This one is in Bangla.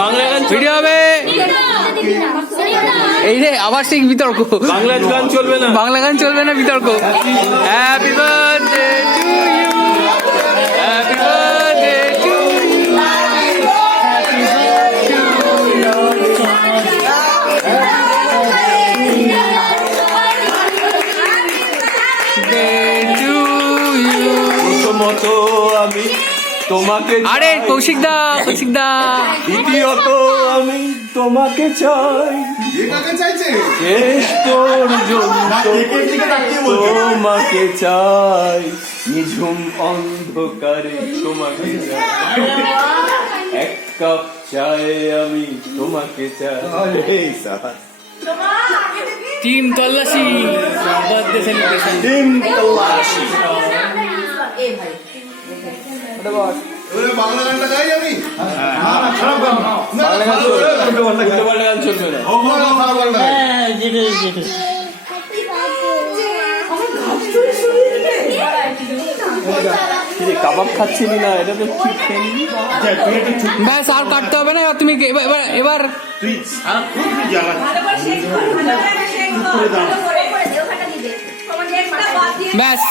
বাংলা গান ভিডিও হবে। এই রে আবার সেই বিতর্ক, বাংলা গান চলবে না, বাংলা গান চলবে না, বিতর্ক। Happy birthday to you, happy birthday to you, প্রথমত আমি তোমাকে আরে কৌশিক দা, কৌশিক দা, দ্বিতীয়ত আমি তোমাকে চাই, শেষ পর্যন্ত তোমাকে চাই, নিঝুম অন্ধকারে তোমাকে চাই, এক কাপ চাই আমি তোমাকে চাই। টিম তল্লাশি বার্থডে সেলিব্রেশন। টিম তল্লাশি। বাংলা গানটা গাই আমি, বাংলা গান চলবে না, উল্টোপাল্টা গান চলবে না। খারাপ গানটা কাবাব খাচ্ছিলি না, এটা তো ঠিক খেয়ে ব্যাস আর কাটতে হবে না, এবার তুমি এবার এবার ব্যাস